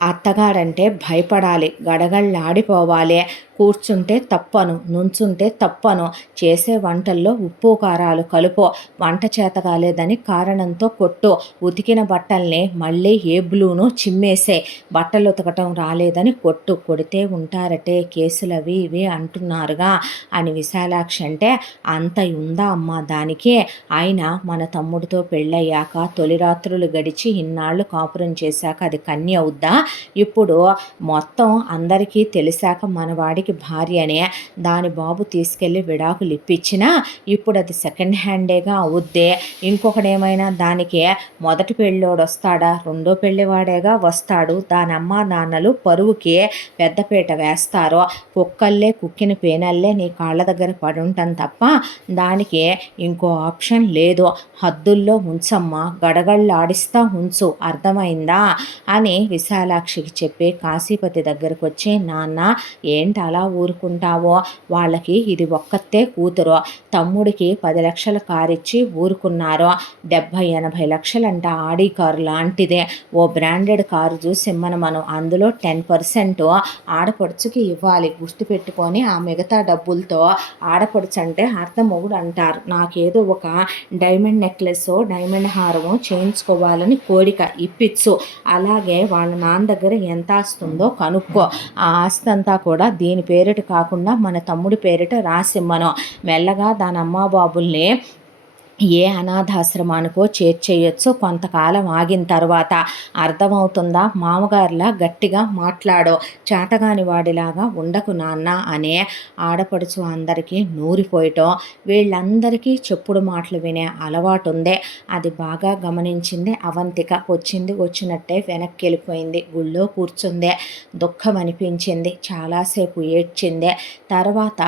అత్తగారంటే భయపడాలి, గడగళ్ళాడిపోవాలి, కూర్చుంటే తప్పను, నుంచుంటే తప్పను, చేసే వంటల్లో ఉప్పు కారాలు కలుపు, వంట చేత కాలేదని కారణంతో కొట్టు, ఉతికిన బట్టల్ని మళ్ళీ ఏ బ్లూను చిమ్మేసే, బట్టలు ఉతకటం రాలేదని కొట్టు, కొడితే ఉంటారటే కేసులు అవి ఇవి అంటున్నారుగా అని విశాలాక్షి అంటే, అంత ఉందా అమ్మా దానికి, అయినా మన తమ్ముడితో పెళ్ళయ్యాక తొలి రాత్రులు గడిచి ఇన్నాళ్ళు కాపురం చేశాక అది కన్య అవుద్దా, ఇప్పుడు మొత్తం అందరికీ తెలిసాక మనవాడికి భార్యనే, దాని బాబు తీసుకెళ్ళి విడాకులు ఇప్పించినా ఇప్పుడు అది సెకండ్ హ్యాండేగా అవుద్దే, ఇంకొకడేమైనా దానికి మొదటి పెళ్ళోడు వస్తాడా, రెండో పెళ్ళివాడేగా వస్తాడు, దాని అమ్మ నాన్నలు పరువుకి పెద్దపీట వేస్తారో, కుక్కల్లే కుక్కిన పేనల్లే నీ కాళ్ళ దగ్గర పడి ఉంటాను తప్ప దానికి ఇంకో ఆప్షన్ లేదు, హద్దుల్లో ఉంచమ్మా, గడగళ్ళాడిస్తా ఉంచు, అర్థమైందా అని విశాలాక్షికి చెప్పి కాశీపతి దగ్గరకు వచ్చి, నాన్న ఏంటి అలా ఊరుకుంటావో, వాళ్ళకి ఇది ఒక్కతే కూతురు, తమ్ముడికి 10 లక్షల కారు ఇచ్చి ఊరుకున్నారు, 70-80 లక్షలంట ఆడి కారు లాంటిదే, ఓ బ్రాండెడ్ కారు చూసి ఇమ్మనమను, అందులో 10% ఆడపడుచుకి ఇవ్వాలి, గుర్తుపెట్టుకొని ఆ మిగతా డబ్బులతో, ఆడపడుచు అంటే అర్థమవుడు అంటారు, నాకేదో ఒక డైమండ్ నెక్లెస్ డైమండ్ హారము చేయించుకోవాలని కోరిక, ఇప్పించు, అలాగే వాళ్ళ నాన్న దగ్గర ఎంత ఆస్తుందో కనుక్కో, ఆ ఆస్తి అంతా కూడా దీని పేరిట కాకుండా మన తమ్ముడి పేరిట రాసిమ్మను, మెల్లగా దాని అమ్మ బాబుల్ని ఏ అనాథాశ్రమానికో చేర్చేయొచ్చు కొంతకాలం ఆగిన తర్వాత. అర్థమవుతుందా? మామగారిలా గట్టిగా మాట్లాడో, చేతగాని వాడిలాగా ఉండకు నాన్న అనే ఆడపడుచు అందరికీ నూరిపోయటం. వీళ్ళందరికీ చెప్పుడు మాటలు వినే అలవాటుంది. అది బాగా గమనించింది అవంతిక. వచ్చింది వచ్చినట్టే వెనక్కి వెళ్ళిపోయింది. గుళ్ళో కూర్చుందే. దుఃఖం అనిపించింది. చాలాసేపు ఏడ్చిందే. తర్వాత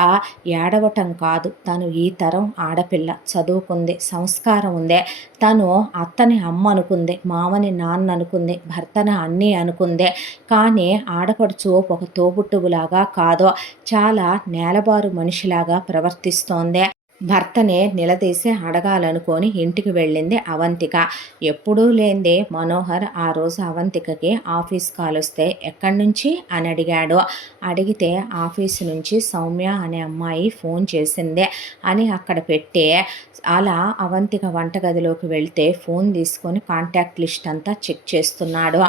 ఏడవటం కాదు, తను ఈ తరం ఆడపిల్ల, చదువుకుంది, సంస్కారం ఉందే. తను అత్తని అమ్మ అనుకుంది, మామని నాన్న అనుకుంది, భర్తని అన్నీ అనుకుందే. కానీ ఆడపడుచు ఒక తోబుట్టువులాగా కాదు, చాలా నేలబారు మనిషిలాగా ప్రవర్తిస్తోంది. భర్తనే నిలదీసి అడగాలనుకొని ఇంటికి వెళ్ళింది అవంతిక. ఎప్పుడూ లేందే మనోహర్ ఆ రోజు అవంతికకి ఆఫీస్ కాల్ వస్తే ఎక్కడి నుంచి అని అడిగాడు. అడిగితే ఆఫీసు నుంచి సౌమ్య అనే అమ్మాయి ఫోన్ చేసిందే అని అక్కడ పెట్టే. అలా అవంతిక వంటగదిలోకి వెళ్తే ఫోన్ తీసుకొని కాంటాక్ట్ లిస్ట్ అంతా చెక్ చేస్తున్నాడు.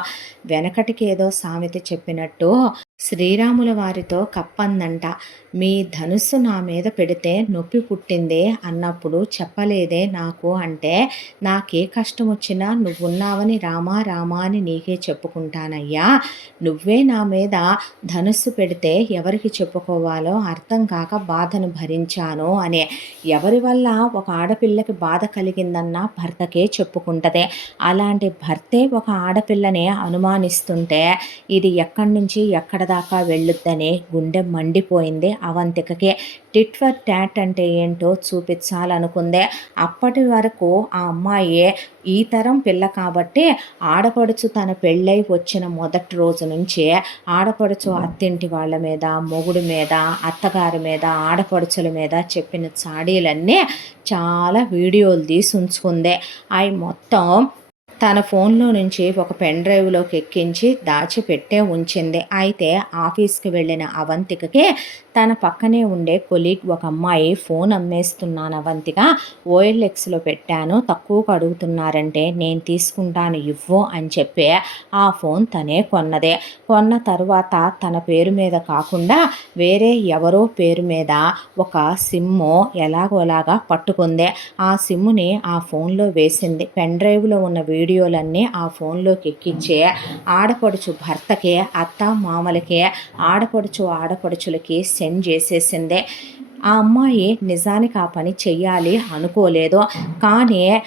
వెనకటికి ఏదో సామెత చెప్పినట్టు శ్రీరాముల వారితో కప్పందంట. మీ ధనుస్సు నా మీద పెడితే నొప్పి పుట్టిందే అన్నప్పుడు చెప్పలేదే నాకు అంటే, నాకే కష్టం వచ్చినా నువ్వున్నావని రామా రామా అని నీకే చెప్పుకుంటానయ్యా. నువ్వే నా మీద ధనుస్సు పెడితే ఎవరికి చెప్పుకోవాలో అర్థం కాక బాధను భరించాను అనే. ఎవరి వల్ల ఒక ఆడపిల్లకి బాధ కలిగిందన్నా భర్తకే చెప్పుకుంటదే. అలాంటి భర్తే ఒక ఆడపిల్లని అనుమానిస్తుంటే ఇది ఎక్కడి నుంచి ఎక్కడ దాకా వెళ్ళొద్దని గుండె మండిపోయింది అవంతికకి. టిట్ ఫర్ టాట్ అంటే ఏంటో చూపించాలనుకుందే. అప్పటి వరకు ఆ అమ్మాయి ఈ తరం పిల్ల కాబట్టి ఆడపడుచు తన పెళ్ళై వచ్చిన మొదటి రోజు నుంచి ఆడపడుచు అత్తింటి వాళ్ళ మీద, మొగుడు మీద, అత్తగారి మీద, ఆడపడుచుల మీద చెప్పిన చాడీలన్నీ చాలా వీడియోలు తీసి ఉంచుకుందే. అవి మొత్తం తన ఫోన్లో నుంచి ఒక పెన్ డ్రైవ్లోకి ఎక్కించి దాచిపెట్టే ఉంచింది. అయితే ఆఫీస్కి వెళ్ళిన అవంతికకి తన పక్కనే ఉండే కొలీగ్ ఒక అమ్మాయి ఫోన్ అమ్మేస్తున్నాను అవంతిక, ఓఎల్ఎక్స్లో పెట్టాను, తక్కువకు అడుగుతున్నారంటే నేను తీసుకుంటాను ఇవ్వు అని చెప్పి ఆ ఫోన్ తనే కొన్నదే. కొన్న తర్వాత తన పేరు మీద కాకుండా వేరే ఎవరో పేరు మీద ఒక సిమ్ము ఎలాగోలాగా పట్టుకుంది. ఆ సిమ్ముని ఆ ఫోన్లో వేసింది. పెన్ డ్రైవ్లో ఉన్న వీడియోలన్నీ ఆ ఫోన్లోకి ఎక్కించే ఆడపడుచు భర్తకే, అత్త మామలకే, ఆడపడుచులకి సెండ్ చేసేసిందే. ఆ అమ్మాయి నిజానికి ఆ పని చెయ్యాలి అనుకోలేదు. కానీ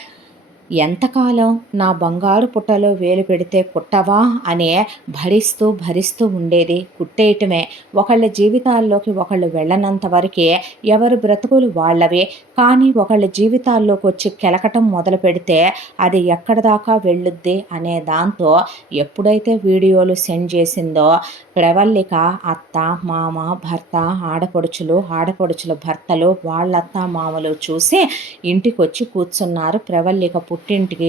ఎంతకాలం నా బంగారు పుట్టలో వేలు పెడితే కుట్టవా అనే భరిస్తూ ఉండేది. కుట్టేయటమే. ఒకళ్ళ జీవితాల్లోకి ఒకళ్ళు వెళ్ళనంత వరకే ఎవరి బ్రతుకులు వాళ్ళవే. కానీ ఒకళ్ళ జీవితాల్లోకి వచ్చి కెలకటం మొదలు పెడితే అది ఎక్కడ దాకా వెళ్ళుద్ది అనే దాంతో ఎప్పుడైతే వీడియోలు సెండ్ చేసిందో ప్రవల్లిక అత్త, మామ, భర్త, ఆడపడుచుల భర్తలు, వాళ్ళత్త మామలు చూసి ఇంటికి వచ్చి కూర్చున్నారు. ప్రవల్లిక పుట్టింటికి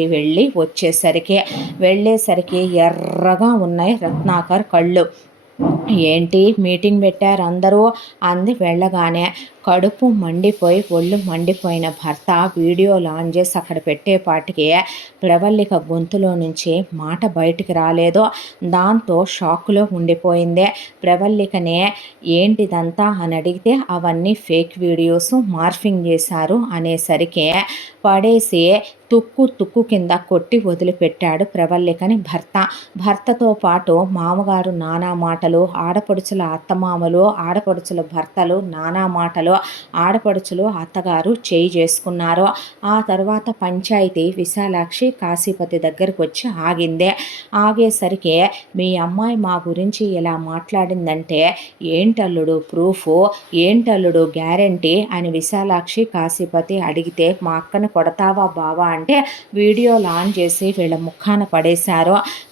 వెళ్ళేసరికి ఎర్రగా ఉన్నాయి రత్నాకర్ కళ్ళు. ఏంటి మీటింగ్ పెట్టారు అందరూ అంది వెళ్ళగానే. కడుపు మండిపోయి ఒళ్ళు మండిపోయిన భర్త వీడియోలు ఆన్ చేసి అక్కడ పెట్టేపాటికి ప్రవల్లిక గొంతులో నుంచి మాట బయటికి రాలేదు. దాంతో షాక్లో ఉండిపోయింది. ప్రవల్లికనే ఏంటిదంతా అని అడిగితే అవన్నీ ఫేక్ వీడియోస్, మార్ఫింగ్ చేశారు అనేసరికి పడేసి తుక్కు కింద కొట్టి వదిలిపెట్టాడు ప్రవల్లికని భర్త. భర్తతో పాటు మామగారు నానా మాటలు, ఆడపడుచుల అత్తమామలు, ఆడపడుచుల భర్తలు నానా మాటలు, ఆడపడుచులు అత్తగారు చేయి చేసుకున్నారు. ఆ తర్వాత పంచాయతీ విశాలాక్షి కాశీపతి దగ్గరకు వచ్చి ఆగిందే. ఆగేసరికి మీ అమ్మాయి మా గురించి ఇలా మాట్లాడిందంటే ఏంటల్లుడు ప్రూఫ్, ఏంటల్లుడు గ్యారంటీ అని విశాలాక్షి కాశీపతి అడిగితే మా అక్కను కొడతావా బావా అంటే వీడియోలు ఆన్ చేసి వీళ్ళ ముఖాన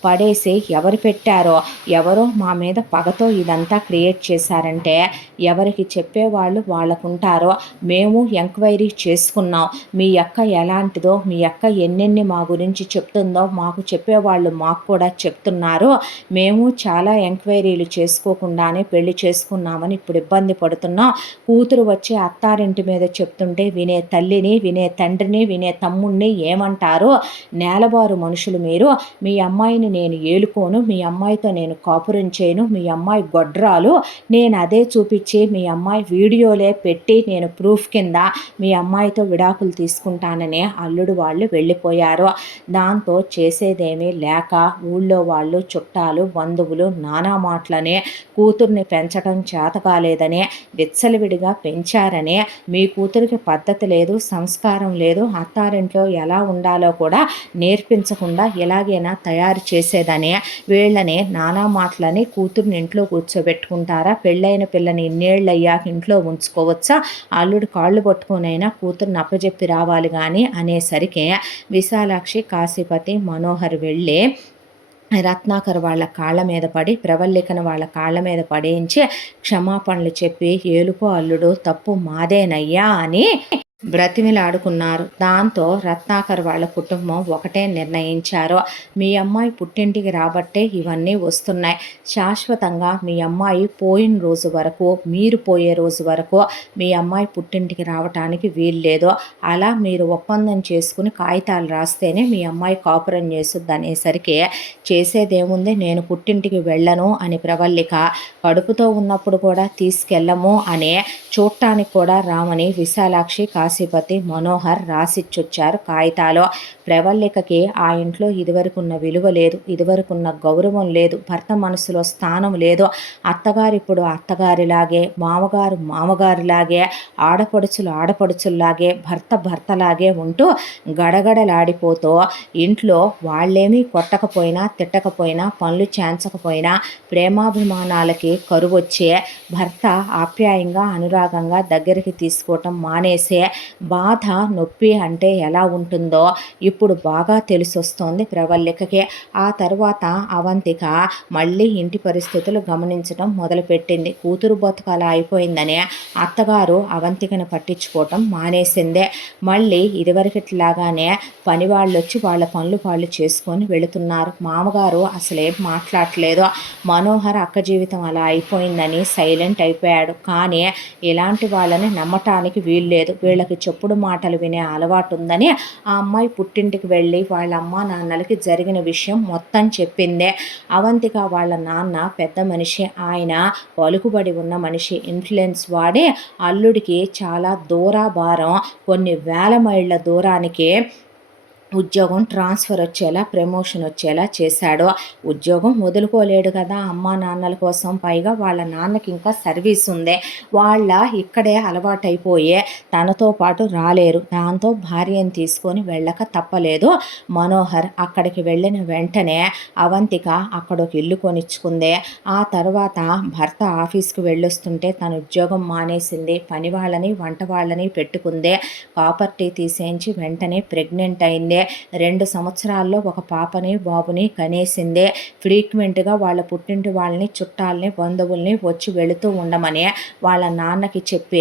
పడేసి ఎవరు పెట్టారో, ఎవరో మా మీద పగతో ఇదంతా క్రియేట్ చేశారంటే ఎవరికి చెప్పేవాళ్ళు వాళ్ళకుంటారో. మేము ఎంక్వైరీ చేసుకున్నాం. మీ అక్క ఎలాంటిదో, మీ అక్క ఎన్నెన్ని మా గురించి చెప్తుందో మాకు చెప్పేవాళ్ళు మాకు కూడా చెప్తున్నారు. మేము చాలా ఎంక్వైరీలు చేసుకోకుండానే పెళ్లి చేసుకున్నామని ఇప్పుడు ఇబ్బంది పడుతున్నాం. కూతురు వచ్చి అత్తారింటి మీద చెప్తుంటే వినే తల్లిని, వినే తండ్రిని, వినే తమ్ముడిని ఏమంటారు? నేలబారు మనుషులు మీరు. మీ అమ్మాయిని నేను ఏలుకోను, మీ అమ్మాయితో నేను కాపురం చేయను, మీ అమ్మాయి అమ్మాయి గొడ్రాలు, నేను అదే చూపించి మీ అమ్మాయి వీడియోలే పెట్టి నేను ప్రూఫ్ కింద మీ అమ్మాయితో విడాకులు తీసుకుంటానని అల్లుడు వాళ్ళు వెళ్ళిపోయారు. దాంతో చేసేదేమీ లేక ఊళ్ళో వాళ్ళు చుట్టాలు బంధువులు నానా మాటలనే కూతుర్ని పెంచడం చేత కాలేదని విచ్చలవిడిగా పెంచారని, మీ కూతురికి పద్ధతి లేదు సంస్కారం లేదు, అత్తారింట్లో ఎలా ఉండాలో కూడా నేర్పించకుండా ఎలాగైనా తయారు చేసేదని వీళ్ళని నానా మాటలని కూతుర్ని ఇంట్లో కూర్చోబెట్టుకుంటారా, పెళ్ళైన పిల్లని ఇన్నేళ్ళు అయ్యాక ఇంట్లో ఉంచుకోవచ్చా, అల్లుడు కాళ్ళు పట్టుకునైనా కూతుర్ని అప్పచెప్పి రావాలి కానీ అనేసరికి విశాలాక్షి కాశీపతి మనోహర్ వెళ్ళి రత్నాకర్ వాళ్ళ కాళ్ళ మీద పడి ప్రవల్లికను వాళ్ళ కాళ్ళ మీద పడేయించి క్షమాపణలు చెప్పి ఏలుకో అల్లుడు తప్పు మాదేనయ్యా అని బ్రతిమిలాడుకున్నారు. దాంతో రత్నాకర్ వాళ్ళ కుటుంబం ఒకటే నిర్ణయించారు, మీ అమ్మాయి పుట్టింటికి రాబట్టే ఇవన్నీ వస్తున్నాయి, శాశ్వతంగా మీ అమ్మాయి పోయిన రోజు వరకు మీరు పోయే రోజు వరకు మీ అమ్మాయి పుట్టింటికి రావటానికి వీల్లేదు, అలా మీరు ఒప్పందం చేసుకుని కాగితాలు రాస్తేనే మీ అమ్మాయి కాపురం చేస్తుంది అనేసరికి చేసేదేముంది నేను పుట్టింటికి వెళ్ళను అని ప్రవల్లిక, కడుపుతో ఉన్నప్పుడు కూడా తీసుకెళ్ళము అనే చూడటానికి కూడా రామని విశాలాక్షి కాశీపతి మనోహర్ రాసిచ్చొచ్చారు కాగితాలు. ప్రవల్లికకి ఆ ఇంట్లో ఇదివరకున్న విలువ లేదు, ఇదివరకున్న గౌరవం లేదు, భర్త మనసులో స్థానం లేదు, అత్తగారు ఇప్పుడు అత్తగారిలాగే, మామగారు మామగారిలాగే, ఆడపడుచులు ఆడపడుచుల్లాగే, భర్త భర్తలాగే ఉంటూ గడగడలాడిపోతూ ఇంట్లో వాళ్ళేమీ కొట్టకపోయినా తిట్టకపోయినా పనులు చేయించకపోయినా ప్రేమాభిమానాలకి కరువొచ్చే భర్త ఆప్యాయంగా అనురాగంగా దగ్గరికి తీసుకోవటం మానేసే బాధ నొప్పి అంటే ఎలా ఉంటుందో ఇప్పుడు బాగా తెలిసొస్తోంది ప్రవల్లికకి. ఆ తర్వాత అవంతిక మళ్ళీ ఇంటి పరిస్థితులు గమనించడం మొదలుపెట్టింది. కూతురు బతుకు అలా అయిపోయిందనే అత్తగారు అవంతికను పట్టించుకోవటం మానేసిందే. మళ్ళీ ఇదివరకట్లాగానే పని వాళ్ళు వచ్చి వాళ్ళ పనులు వాళ్ళు చేసుకొని వెళుతున్నారు. మామగారు అసలేం మాట్లాడలేదు. మనోహర్ అక్క జీవితం అలా అయిపోయిందని సైలెంట్ అయిపోయాడు. కానీ ఇలాంటి వాళ్ళని నమ్మటానికి వీల్లేదు, వీళ్ళకి చెప్పుడు మాటలు వినే అలవాటు ఉందని ఆ అమ్మాయి పుట్టింటికి వెళ్ళి వాళ్ళ అమ్మ నాన్నలకి జరిగిన విషయం మొత్తం చెప్పిందే. అవంతిక వాళ్ళ నాన్న పెద్ద మనిషి, ఆయన పలుకుబడి ఉన్న మనిషి, ఇన్ఫ్లుయెన్స్ వాడి అల్లుడికి చాలా దూరాభారం కొన్ని వేల మైళ్ళ దూరానికి ఉద్యోగం ట్రాన్స్ఫర్ వచ్చేలా ప్రమోషన్ వచ్చేలా చేశాడు. ఉద్యోగం వదులుకోలేడు కదా అమ్మా నాన్నల కోసం, పైగా వాళ్ళ నాన్నకి ఇంకా సర్వీస్ ఉంది, వాళ్ళ ఇక్కడే అలవాటైపోయే తనతో పాటు రాలేరు. దాంతో భార్యను తీసుకొని వెళ్ళక తప్పలేదు మనోహర్. అక్కడికి వెళ్ళిన వెంటనే అవంతిక అక్కడ ఒక ఇల్లు కొనిచ్చుకుంది. ఆ తర్వాత భర్త ఆఫీస్కి వెళ్ళొస్తుంటే తన ఉద్యోగం మానేసింది, పని వాళ్ళని వంట వాళ్ళని పెట్టుకుంది, ప్రాపర్టీ తీసేయించి వెంటనే ప్రెగ్నెంట్ అయింది. 2 సంవత్సరాల్లో ఒక పాపని బాబుని కనేసిందే. ఫ్రీక్వెంట్గా వాళ్ళ పుట్టింటి వాళ్ళని చుట్టాలని బంధువుల్ని వచ్చి వెళుతూ ఉండమని వాళ్ళ నాన్నకి చెప్పి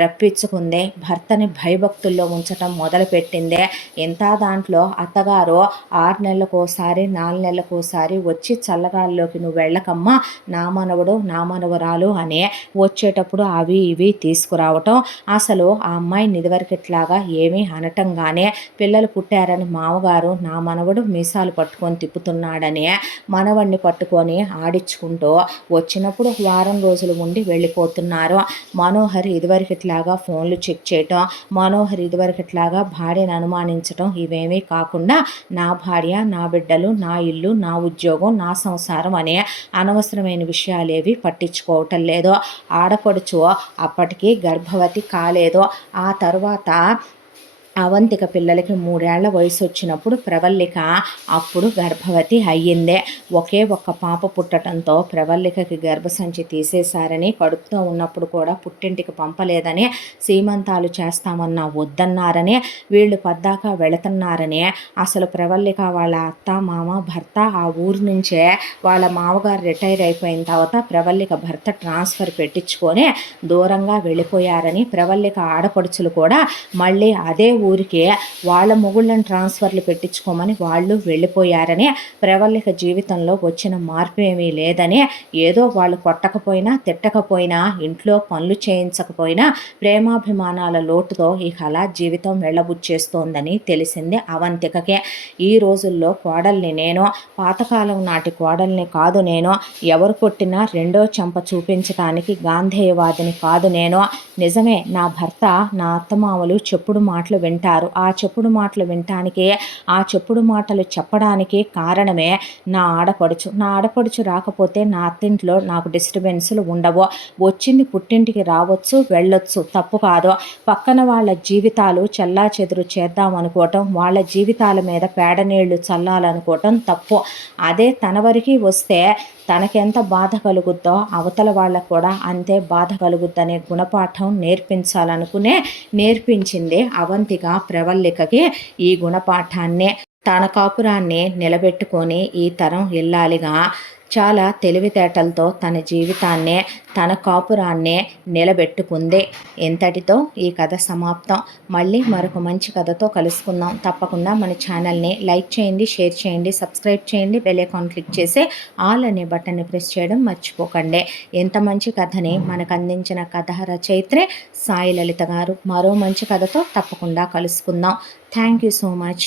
రప్పించుకుందే. భర్తని భయభక్తుల్లో ఉంచటం మొదలుపెట్టిందే. ఇంత దాంట్లో అత్తగారు 6 నెలలకోసారి 4 నెలలకోసారి వచ్చి చల్లగాల్లోకి నువ్వు వెళ్ళకమ్మా, నా మనవడు నా మనవరాలు అని వచ్చేటప్పుడు అవి ఇవి తీసుకురావటం, అసలు ఆ అమ్మాయిని ఇదివరకట్లాగా ఏమీ అనటంగానే పిల్లలు పుట్టారని మామగారు నా మనవడు మీసాలు పట్టుకొని తిప్పుతున్నాడని మనవడిని పట్టుకొని ఆడించుకుంటూ వచ్చినప్పుడు వారం రోజులు ఉండి వెళ్ళిపోతున్నారు. మనోహర్ ఇదివరకట్లాగా ఫోన్లు చెక్ చేయటం, మనోహర్ ఇదివరకట్లాగా భార్యను అనుమానించటం ఇవేమీ కాకుండా నా భార్య నా బిడ్డలు నా ఇల్లు నా ఉద్యోగం నా సంసారం అనే అనవసరమైన విషయాలేవి పట్టించుకోవటం లేదు. ఆడపడుచు అప్పటికి గర్భవతి కాలేదు. ఆ తర్వాత అవంతిక పిల్లలకి 3 ఏళ్ల వయసు వచ్చినప్పుడు ప్రవల్లిక అప్పుడు గర్భవతి అయ్యిందే. ఒకే ఒక్క పాప పుట్టడంతో ప్రవల్లికకి గర్భసంచి తీసేశారని, కడుపుతో ఉన్నప్పుడు కూడా పుట్టింటికి పంపలేదని, సీమంతాలు చేస్తామన్నా వద్దన్నారని, వీళ్ళు పద్దాకా వెళుతున్నారని, అసలు ప్రవల్లిక వాళ్ళ అత్త మామ భర్త ఆ ఊరు నుంచే వాళ్ళ మామగారు రిటైర్ అయిపోయిన తర్వాత ప్రవల్లిక భర్త ట్రాన్స్ఫర్ పెట్టించుకొని దూరంగా వెళ్ళిపోయారని, ప్రవల్లిక ఆడపడుచులు కూడా మళ్ళీ అదే ఊరికే వాళ్ళ మొగుళ్ళని ట్రాన్స్ఫర్లు పెట్టించుకోమని వాళ్ళు వెళ్ళిపోయారని, ప్రవళిక జీవితంలో వచ్చిన మార్పు ఏమీ లేదని, ఏదో వాళ్ళు కొట్టకపోయినా తిట్టకపోయినా ఇంట్లో పనులు చేయించకపోయినా ప్రేమాభిమానాల లోటుతో ఈ కళ జీవితం వెళ్ళబుచ్చేస్తోందని తెలిసింది అవంతికకే. ఈ రోజుల్లో కోడల్ని నేను, పాతకాలం నాటి కోడల్ని కాదు నేను, ఎవరు కొట్టినా రెండో చెంప చూపించటానికి గాంధేయవాదిని కాదు నేను. నిజమే, నా భర్త నా అత్తమామలు చెప్పుడు మాటలు వింటారు. ఆ చెప్పుడు మాటలు వినటానికి, ఆ చెప్పుడు మాటలు చెప్పడానికి కారణమే నా ఆడపడుచు. నా ఆడపడుచు రాకపోతే నా అత్తింట్లో నాకు డిస్టర్బెన్సులు ఉండవు. వచ్చింది పుట్టింటికి రావచ్చు వెళ్ళొచ్చు, తప్పు కాదు. పక్కన వాళ్ళ జీవితాలు చెల్లాచెదురు చేద్దామనుకోవటం, వాళ్ళ జీవితాల మీద పేడ నీళ్లు చల్లాలనుకోవటం తప్పు. అదే తన వరకు వస్తే తనకెంత బాధ కలుగుద్దో అవతల వాళ్ళకు కూడా అంతే బాధ కలుగుద్దనే గుణపాఠం నేర్పించింది అవంతిక ప్రవళికకి. ఈ గుణపాఠాన్నే తన కాపురాన్ని నిలబెట్టుకొని ఈ తరం ఇల్లాలిగా చాలా తెలివితేటలతో తన జీవితాన్నే, తన కాపురాన్నే నిలబెట్టుకుంది. ఇంతటితో ఈ కథ సమాప్తం. మళ్ళీ మరొక మంచి కథతో కలుసుకుందాం. తప్పకుండా మన ఛానల్ని లైక్ చేయండి, షేర్ చేయండి, సబ్స్క్రైబ్ చేయండి, బెల్ ఐకాన్ క్లిక్ చేసి ఆల్ అనే బటన్ని ప్రెస్ చేయడం మర్చిపోకండి. ఇంత మంచి కథని మనకు అందించిన కథ రచయిత్రే సాయి లలిత గారు. మరో మంచి కథతో తప్పకుండా కలుసుకుందాం. Thank you so much.